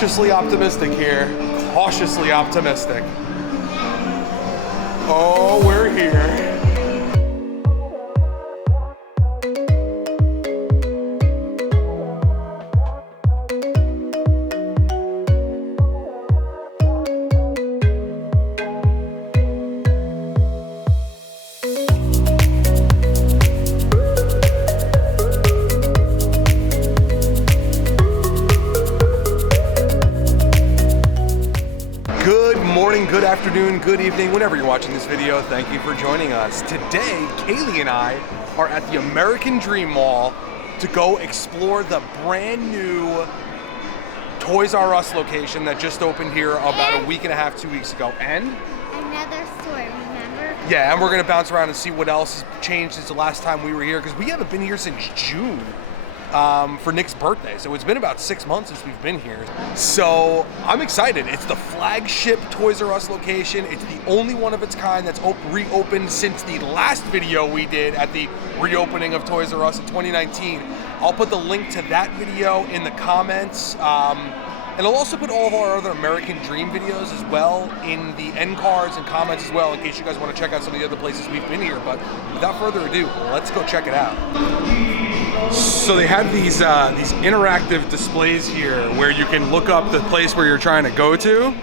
cautiously optimistic here. Cautiously optimistic. Oh, we're here. Good afternoon, good evening, whenever you're watching this video, thank you for joining us. Today, Kaylee and I are at the American Dream Mall to go explore the brand new Toys R Us location that just opened here about a week and a half, 2 weeks ago. And another store, remember? Yeah, and we're gonna bounce around and see what else has changed since the last time we were here, because we haven't been here since June. For Nick's birthday, so it's been about 6 months since we've been here. So I'm excited. It's the flagship Toys R Us location. It's the only one of its kind that's reopened since the last video we did at the reopening of Toys R Us in 2019. I'll put the link to that video in the comments. And I'll also put all of our other American Dream videos as well in the end cards and comments as well, in case you guys want to check out some of the other places we've been here. But without further ado, let's go check it out. So they have these interactive displays here where you can look up the place where you're trying to go to.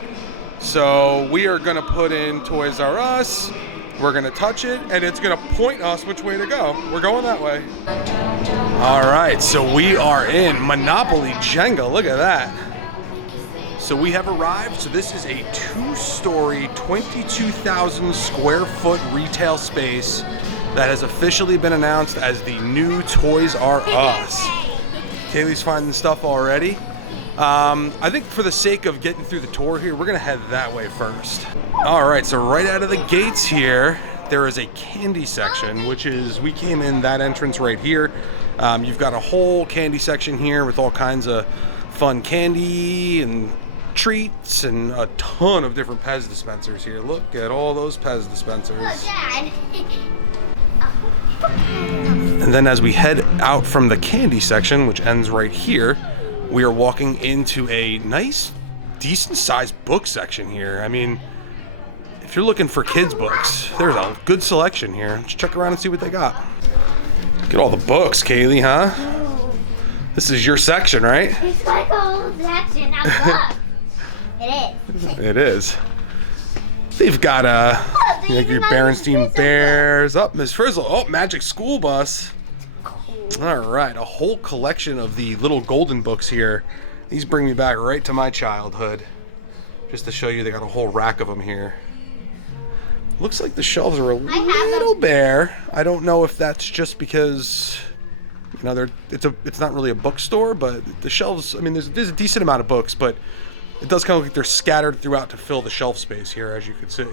So we are gonna put in Toys R Us, we're gonna touch it, and it's gonna point us which way to go. We're going that way. All right, so we are in Monopoly Jenga, look at that. So we have arrived. So this is a 2-story, 22,000 square foot retail space that has officially been announced as the new Toys R Us. Kaylee's finding stuff already. I think for the sake of getting through the tour here, we're gonna head that way first. All right, so right out of the gates here, there is a candy section, which is, we came in that entrance right here. You've got a whole candy section here with all kinds of fun candy and treats and a ton of different Pez dispensers here. Look at all those Pez dispensers. Oh, Dad. And then as we head out from the candy section, which ends right here, we are walking into a nice, decent sized book section here. I mean, if you're looking for kids books, there's a good selection here. Just check around and see what they got. Look at all the books, Kaylee, huh? This is your section, right? It's like a whole section of books. It is. It is. They've got like your Berenstein Bears. Up, Miss Frizzle. Oh, Magic School Bus. Cool. All right, a whole collection of the little golden books here. These bring me back right to my childhood. Just to show you, they got a whole rack of them here. Looks like the shelves are a little bare. I don't know if that's just because, you know, it's not really a bookstore, but the shelves, I mean, there's a decent amount of books, but it does kind of look like they're scattered throughout to fill the shelf space here, as you can see.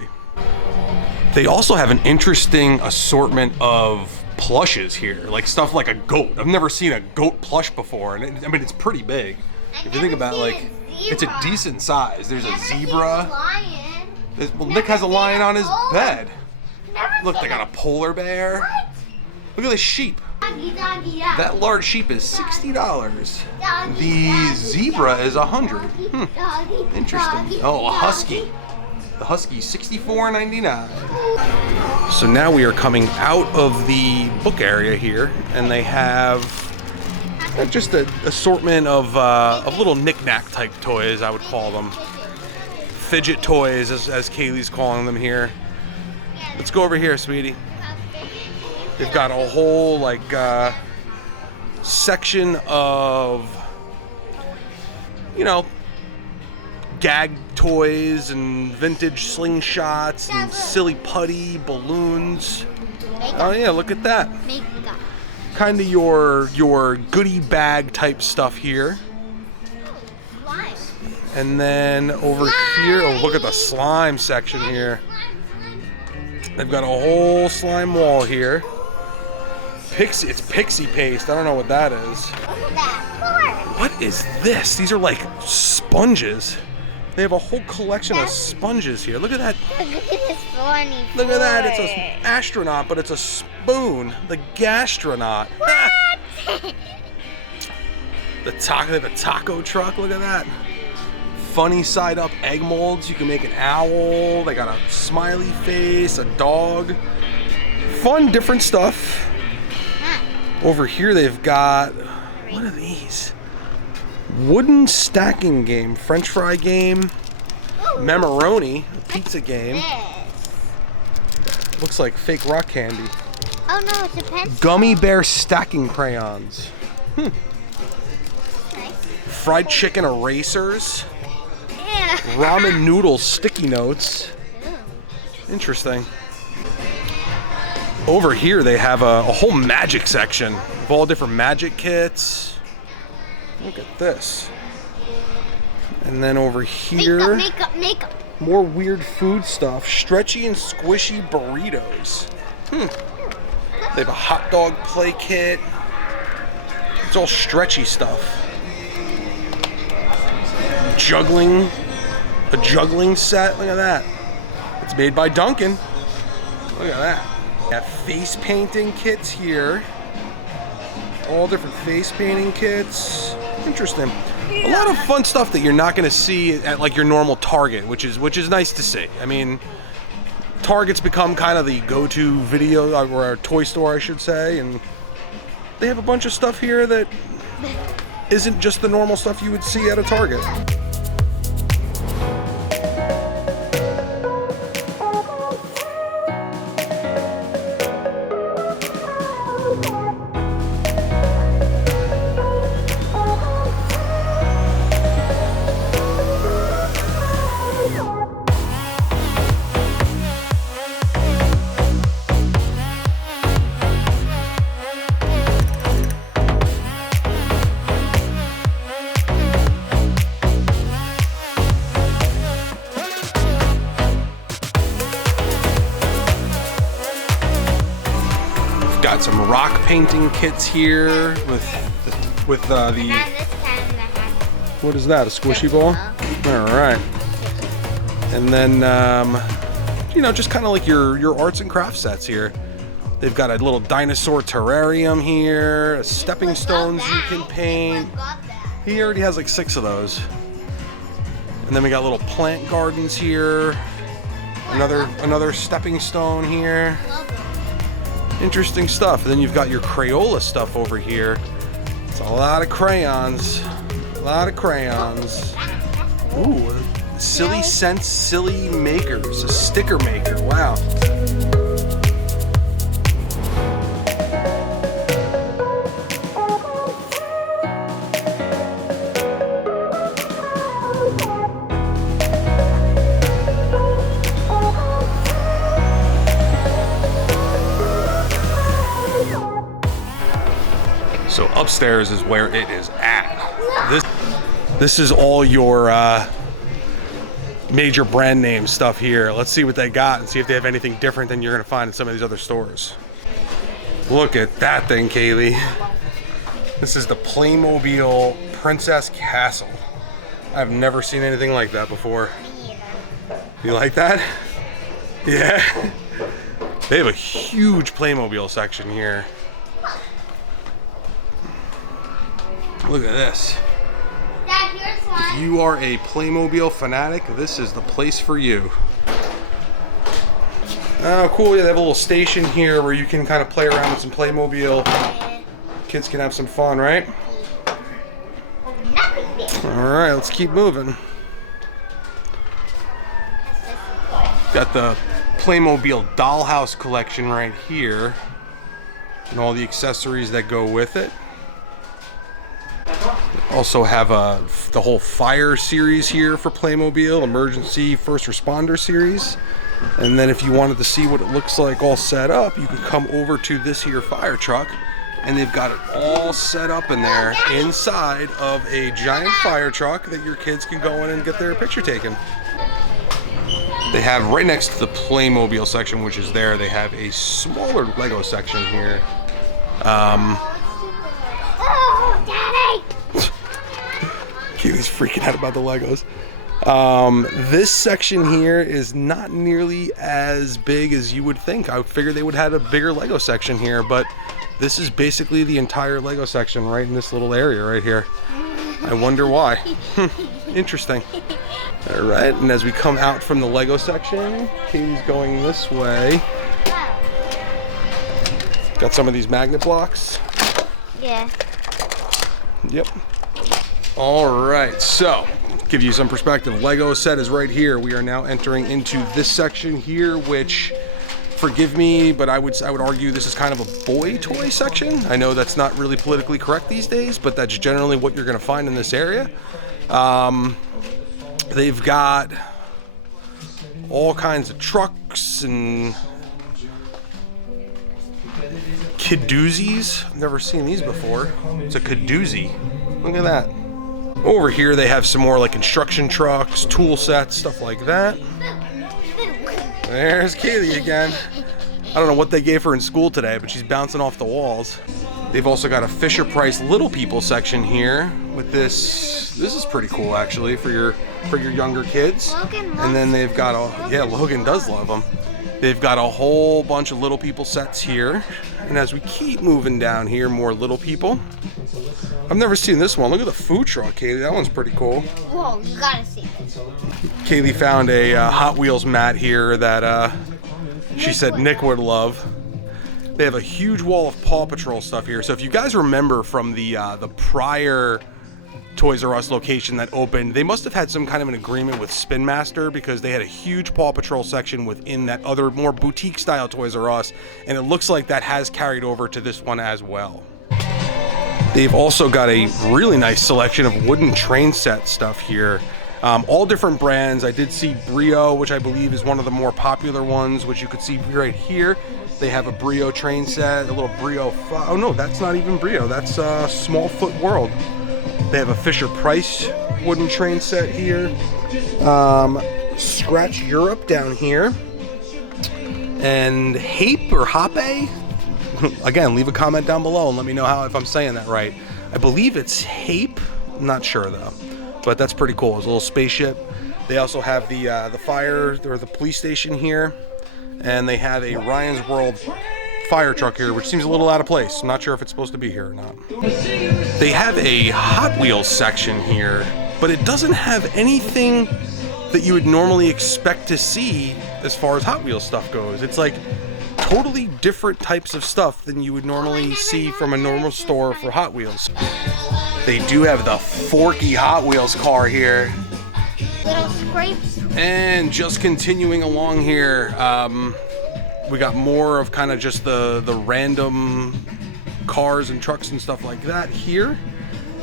They also have an interesting assortment of plushes here, like stuff like a goat. I've never seen a goat plush before, and I mean, it's pretty big. If you think about it, like, it's a decent size. There's a zebra. Well, Nick has a lion on his bed. Look, they got a polar bear. Look at this sheep. That large sheep is $60. The zebra is $100. Interesting. Oh, a husky. The husky, $64.99. So now we are coming out of the book area here, and they have just an assortment of little knick-knack type toys, I would call them. Fidget toys, as Kaylee's calling them here. Let's go over here, sweetie. They've got a whole section of, you know, gag toys and vintage slingshots and silly putty, balloons. Oh yeah, look at that. Kind of your goodie bag type stuff here. And then over here, oh, look at the slime section here. They've got a whole slime wall here. It's pixie paste. I don't know what that is. What is this? These are like sponges. They have a whole collection of sponges here. Look at that. Look at that. It's an astronaut, but it's a spoon. The gastronaut. They have a taco truck. Look at that. funny side up egg molds. You can make an owl. They got a smiley face, a dog. Fun, different stuff. Over here they've got, what are these? Wooden stacking game, French fry game, Memoroni, a pizza game. Looks like fake rock candy. Oh no, it's a pencil. Gummy bear stacking crayons. Nice. Fried chicken erasers. Yeah. Ramen noodles sticky notes. Interesting. Over here they have a whole magic section of all different magic kits. Look at this. And then over here, Makeup. more weird food stuff. Stretchy and squishy burritos. They have a hot dog play kit. It's all stretchy stuff. Juggling. A juggling set. Look at that. It's made by Duncan. Look at that. We have face painting kits here. All different face painting kits. Interesting. A lot of fun stuff that you're not going to see at like your normal Target, which is nice to see. I mean, Target's become kind of the go-to video or toy store, I should say, and they have a bunch of stuff here that isn't just the normal stuff you would see at a Target. Got some rock painting kits here with the what is that, a squishy ball? All right. And then you know, just kind of like your arts and crafts sets here. They've got a little dinosaur terrarium here, stepping stones you can paint. He already has like 6 of those. And then we got little plant gardens here. Another stepping stone here. Interesting stuff. And then you've got your Crayola stuff over here. It's a lot of crayons. A lot of crayons. Ooh, Silly Sense Silly Makers. A sticker maker. Wow. So upstairs is where it is at. This is all your major brand name stuff here. Let's see what they got and see if they have anything different than you're gonna find in some of these other stores. Look at that thing, Kaylee. This is the Playmobil Princess Castle. I've never seen anything like that before. You like that? Yeah. They have a huge Playmobil section here. Look at this. Dad, here's one. If you are a Playmobil fanatic, this is the place for you. Oh, cool. Yeah, they have a little station here where you can kind of play around with some Playmobil. Kids can have some fun, right? All right, let's keep moving. Got the Playmobil Dollhouse collection right here and all the accessories that go with it. Also have the whole fire series here for Playmobil, emergency first responder series. And then if you wanted to see what it looks like all set up, you can come over to this here fire truck and they've got it all set up in there inside of a giant fire truck that your kids can go in and get their picture taken. They have right next to the Playmobil section, which is there, they have a smaller Lego section here. Oh, Daddy! Kaylee's freaking out about the Legos. This section here is not nearly as big as you would think. I would figure they would have a bigger Lego section here, but this is basically the entire Lego section right in this little area right here. I wonder why. Interesting. All right, and as we come out from the Lego section, Katie's going this way. Got some of these magnet blocks. Yeah. Yep. All right, so give you some perspective. Lego set is right here. We are now entering into this section here, which, forgive me, but I would argue this is kind of a boy toy section. I know that's not really politically correct these days, but that's generally what you're going to find in this area. They've got all kinds of trucks and kidoozies. I've never seen these before. It's a kidoozy. Look at that. Over here they have some more like construction trucks, tool sets, stuff like that. There's Kaylee again. I don't know what they gave her in school today, but she's bouncing off the walls. They've also got a Fisher-Price Little People section here with this. This is pretty cool actually for your younger kids. And then they've got Logan does love them. They've got a whole bunch of Little People sets here. And as we keep moving down here, more Little People. I've never seen this one. Look at the food truck, Kaylee. That one's pretty cool. Whoa, you gotta see it. Kaylee found a Hot Wheels mat here that she said Nick would love. They have a huge wall of Paw Patrol stuff here. So if you guys remember from the prior Toys R Us location that opened, they must have had some kind of an agreement with Spin Master because they had a huge Paw Patrol section within that other more boutique style Toys R Us, and it looks like that has carried over to this one as well. They've also got a really nice selection of wooden train set stuff here. All different brands. I did see Brio, which I believe is one of the more popular ones, which you could see right here. They have a Brio train set, a little Brio. Oh no, that's not even Brio. That's Smallfoot World. They have a Fisher-Price wooden train set here. Scratch Europe down here. And Hape or Hape? Again, leave a comment down below and let me know if I'm saying that right. I believe it's Hape. I'm not sure though. But that's pretty cool. It's a little spaceship. They also have the fire or the police station here. And they have a Ryan's World fire truck here, which seems a little out of place. I'm not sure if it's supposed to be here or not. They have a Hot Wheels section here, but it doesn't have anything that you would normally expect to see as far as Hot Wheels stuff goes. It's like totally different types of stuff than you would normally see from a normal store for Hot Wheels. They do have the Forky Hot Wheels car here. Little scrapes. And just continuing along here, we got more of kind of just the random cars and trucks and stuff like that here.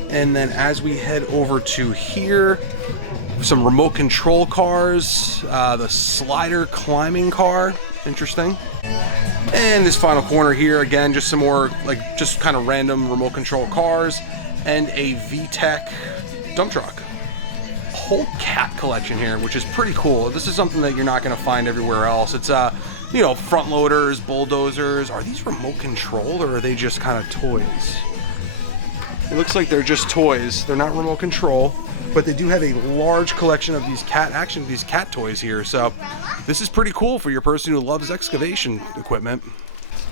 And then as we head over to here, some remote control cars, the slider climbing car, interesting. And this final corner here, again, just some more like just kind of random remote control cars and a VTEC dump truck. Whole cat collection here, which is pretty cool. This is something that you're not going to find everywhere else. It's front loaders, bulldozers. Are these remote controlled or are they just kind of toys? It looks like they're just toys. They're not remote control, but they do have a large collection of these cat toys here. So this is pretty cool for your person who loves excavation equipment.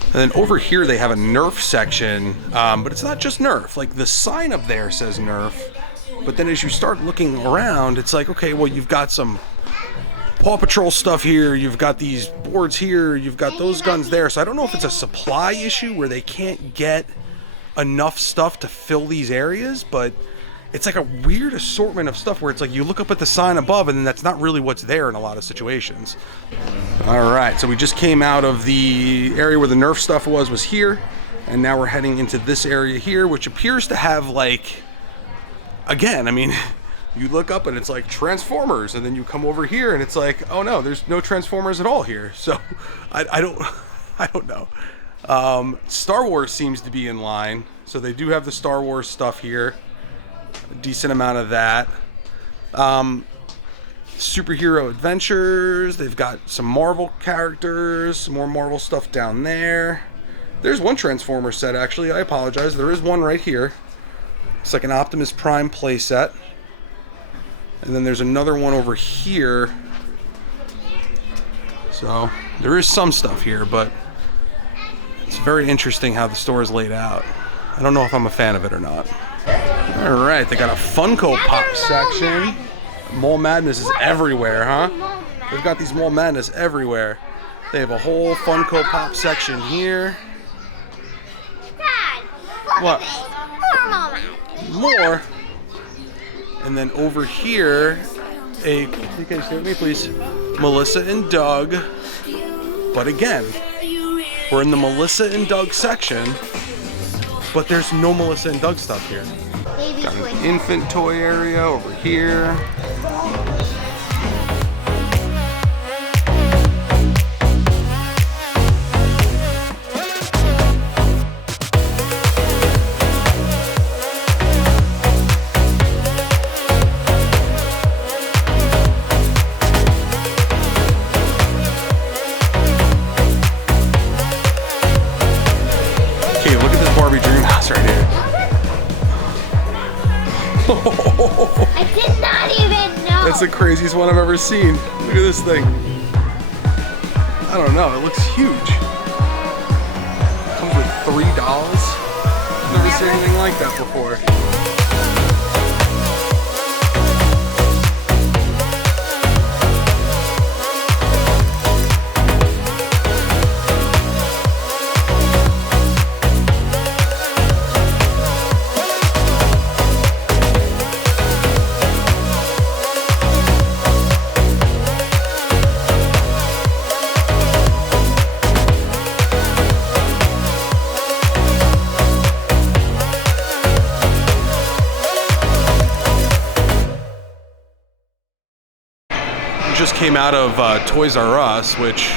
And then over here they have a Nerf section, but it's not just Nerf. Like the sign up there says Nerf. But then as you start looking around, it's like, okay, well, you've got some Paw Patrol stuff here, you've got these boards here, you've got those guns there. So I don't know if it's a supply issue where they can't get enough stuff to fill these areas, but it's like a weird assortment of stuff where it's like you look up at the sign above and then that's not really what's there in a lot of situations. All right, so we just came out of the area where the Nerf stuff was here, and now we're heading into this area here, which appears to have like, again, I mean, you look up and it's like Transformers, and then you come over here and it's like, oh no, there's no Transformers at all here. So I don't know. Star Wars seems to be in line, so they do have the Star Wars stuff here, a decent amount of that. Superhero Adventures, they've got some Marvel characters, some more Marvel stuff down there. There's one Transformer set actually, I apologize, there is one right here. It's like an Optimus Prime playset. And then there's another one over here. So there is some stuff here, but it's very interesting how the store is laid out. I don't know if I'm a fan of it or not. All right, they got a Funko Pop section. Mole Madness is everywhere, huh? They've got these Mole Madness everywhere. They have a whole Funko Pop section here. Dad, What? more Mole Madness. More. And then over here, you guys hear me, please? Melissa and Doug. But again, we're in the Melissa and Doug section, but there's no Melissa and Doug stuff here. Baby Got toy. an infant toy area over here. Okay, look at this Barbie dream house right here. I did not even know. That's the craziest one I've ever seen. Look at this thing. I don't know, it looks huge. Comes with $3. Never seen anything like that before. Just came out of Toys R Us, which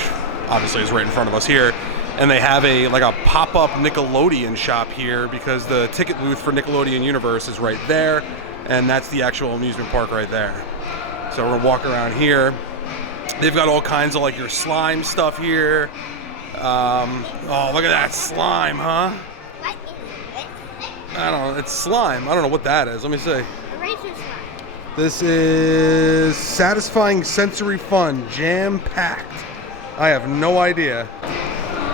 obviously is right in front of us here, and they have a pop-up Nickelodeon shop here because the ticket booth for Nickelodeon Universe is right there, and that's the actual amusement park right there. So we're gonna walk around here. They've got all kinds of like your slime stuff here. Oh, look at that slime, huh? What is it? I don't know. It's slime. I don't know what that is. Let me see. Eraser slime. This is satisfying sensory fun, jam-packed. I have no idea.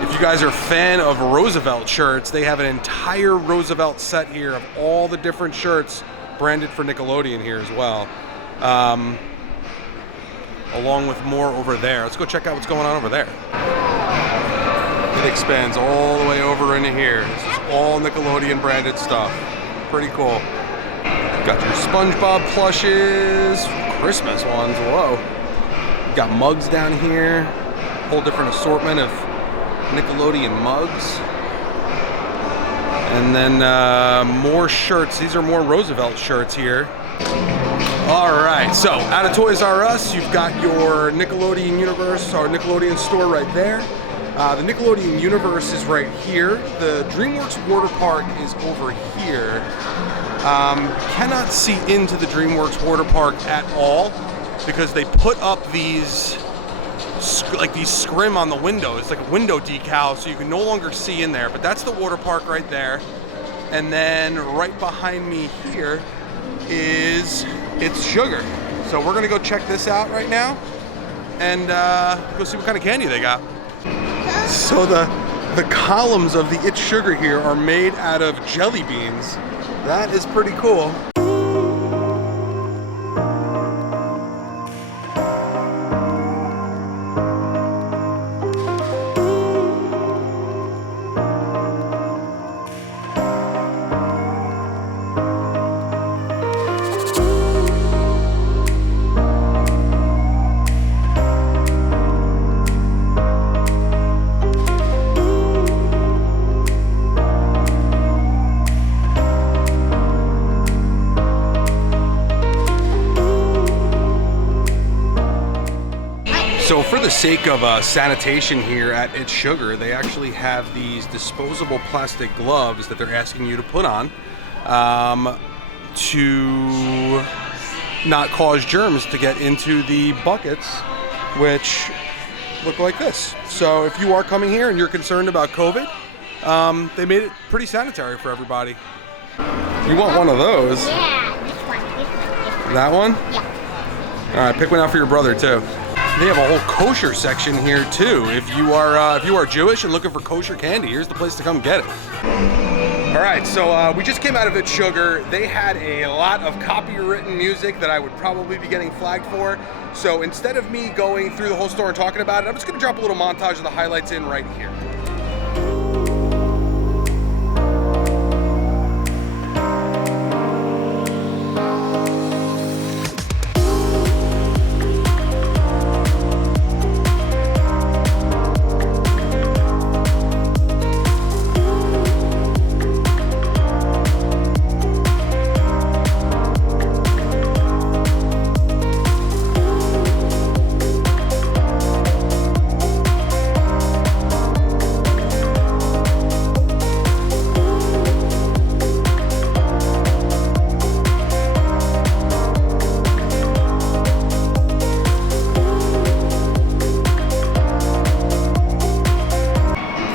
If you guys are a fan of Roosevelt shirts, they have an entire Roosevelt set here of all the different shirts branded for Nickelodeon here as well. Along with more over there. Let's go check out what's going on over there. It expands all the way over into here. This is all Nickelodeon branded stuff. Pretty cool. Got your SpongeBob plushes, Christmas ones, whoa. You got mugs down here, whole different assortment of Nickelodeon mugs. And then more shirts. These are more Roosevelt shirts here. All right, so out of Toys R Us, you've got your Nickelodeon Universe, our Nickelodeon store right there. The Nickelodeon Universe is right here. The DreamWorks Water Park is over here. Cannot see into the DreamWorks Water Park at all because they put up these scrim on the windows, like a window decal, so you can no longer see in there. But that's the water park right there. And then right behind me here is ItsSugar. So we're gonna go check this out right now and go see what kind of candy they got. So the columns of the ItsSugar here are made out of jelly beans. That is pretty cool. So for the sake of sanitation here at ItsSugar, they actually have these disposable plastic gloves that they're asking you to put on to not cause germs to get into the buckets, which look like this. So if you are coming here and you're concerned about COVID, they made it pretty sanitary for everybody. You want one of those? Yeah, this one. That one? Yeah. All right, pick one out for your brother too. They have a whole kosher section here too. If you are Jewish and looking for kosher candy, here's the place to come get it. All right, so we just came out of ItsSugar. They had a lot of copywritten music that I would probably be getting flagged for. So instead of me going through the whole store and talking about it, I'm just gonna drop a little montage of the highlights in right here.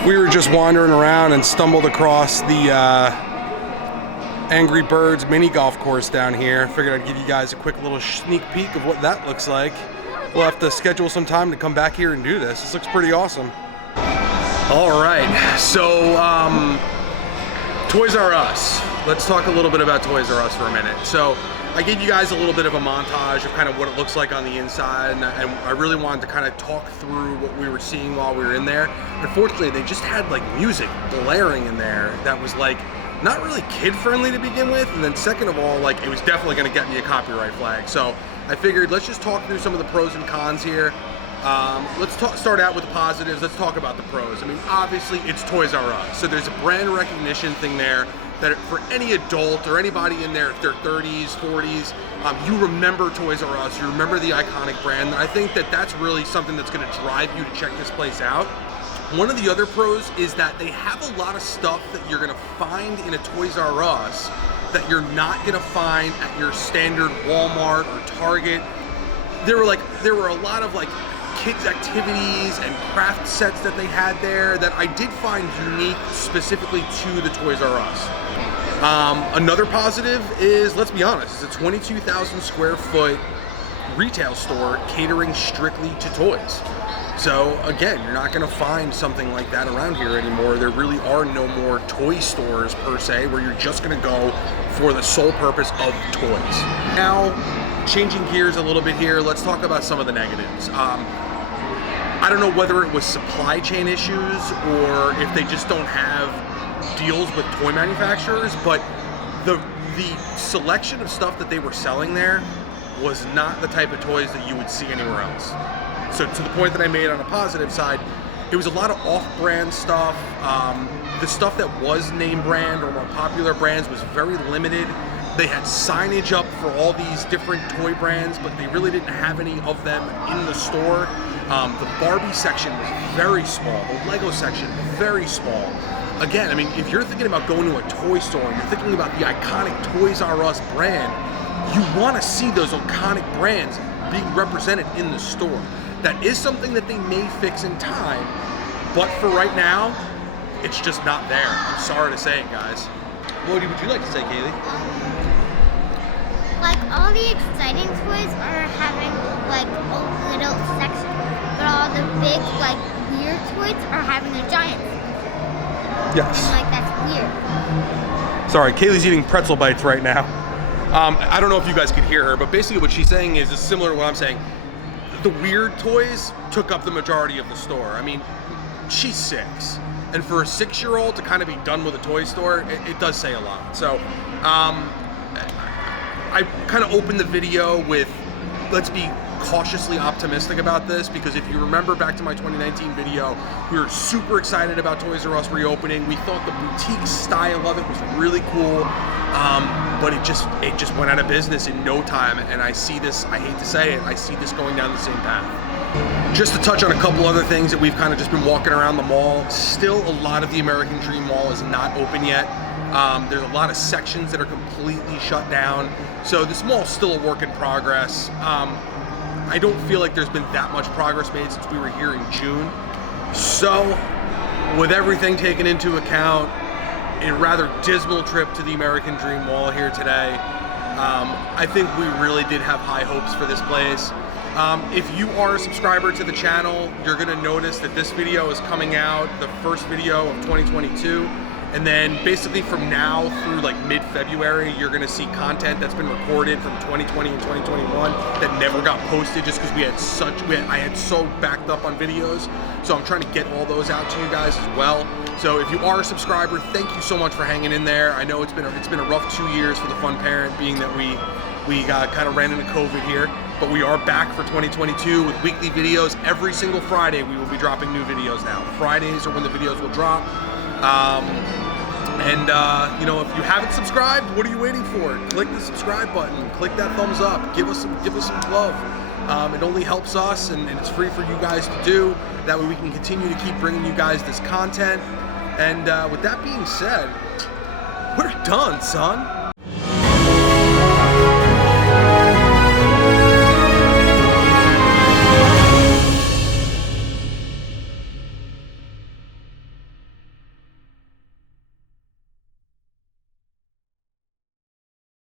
We were just wandering around and stumbled across the Angry Birds mini golf course down here. Figured I'd give you guys a quick little sneak peek of what that looks like. We'll have to schedule some time to come back here and do this. This looks pretty awesome. All right, so Toys R Us. Let's talk a little bit about Toys R Us for a minute. So I gave you guys a little bit of a montage of kind of what it looks like on the inside, and I really wanted to kind of talk through what we were seeing while we were in there. Unfortunately, they just had like music blaring in there that was like not really kid-friendly to begin with, and then second of all, like it was definitely going to get me a copyright flag. So I figured let's just talk through some of the pros and cons here. Let's start out with the positives. Let's talk about the pros. I mean, obviously it's Toys R Us, so there's a brand recognition thing there that for any adult or anybody in their 30s, 40s, you remember Toys R Us, you remember the iconic brand. And I think that that's really something that's going to drive you to check this place out. One of the other pros is that they have a lot of stuff that you're going to find in a Toys R Us that you're not going to find at your standard Walmart or Target. There were a lot of like kids activities and craft sets that they had there that I did find unique specifically to the Toys R Us. Another positive is, let's be honest, it's a 22,000 square foot retail store catering strictly to toys. So again, you're not going to find something like that around here anymore. There really are no more toy stores per se where you're just going to go for the sole purpose of toys. Now, changing gears a little bit here, let's talk about some of the negatives. I don't know whether it was supply chain issues or if they just don't have deals with toy manufacturers, but the selection of stuff that they were selling there was not the type of toys that you would see anywhere else. So to the point that I made on a positive side, it was a lot of off-brand stuff. The stuff that was name brand or more popular brands was very limited. They had signage up for all these different toy brands, but they really didn't have any of them in the store. The Barbie section was very small. The Lego section, very small. Again, I mean, if you're thinking about going to a toy store and you're thinking about the iconic Toys R Us brand, you want to see those iconic brands being represented in the store. That is something that they may fix in time, but for right now, it's just not there. I'm sorry to say it, guys. What would you like to say, Kaylee? Like all the exciting toys are having like a little section, but all the big like weird toys are having a giant. Yes. And like that's weird. Sorry, Kaylee's eating pretzel bites right now. I don't know if you guys could hear her, but basically what she's saying is similar to what I'm saying. The weird toys took up the majority of the store. I mean, she's 6. And for a 6-year-old to kind of be done with a toy store, it does say a lot. So, I kind of opened the video with, let's be cautiously optimistic about this, because if you remember back to my 2019 video, we were super excited about Toys R Us reopening. We thought the boutique style of it was really cool, but it just went out of business in no time. And I see this, I hate to say it, I see this going down the same path. Just to touch on a couple other things that we've kind of just been walking around the mall, still a lot of the American Dream Mall is not open yet. There's a lot of sections that are completely shut down. So this mall's still a work in progress. I don't feel like there's been that much progress made since we were here in June. So with everything taken into account, a rather dismal trip to the American Dream Mall here today. I think we really did have high hopes for this place. If you are a subscriber to the channel, you're gonna notice that this video is coming out, the first video of 2022. And then basically from now through like mid-February, you're gonna see content that's been recorded from 2020 and 2021 that never got posted just because I had so backed up on videos. So I'm trying to get all those out to you guys as well. So if you are a subscriber, thank you so much for hanging in there. I know it's been a rough 2 years for the Fun Parent, being that we kind of ran into COVID here, but we are back for 2022 with weekly videos. Every single Friday we will be dropping new videos now. Fridays are when the videos will drop. You know, if you haven't subscribed, what are you waiting for? Click the subscribe button, click that thumbs up, give us some love. It only helps us, and it's free for you guys to do. That way we can continue to keep bringing you guys this content. And with that being said, we're done, son.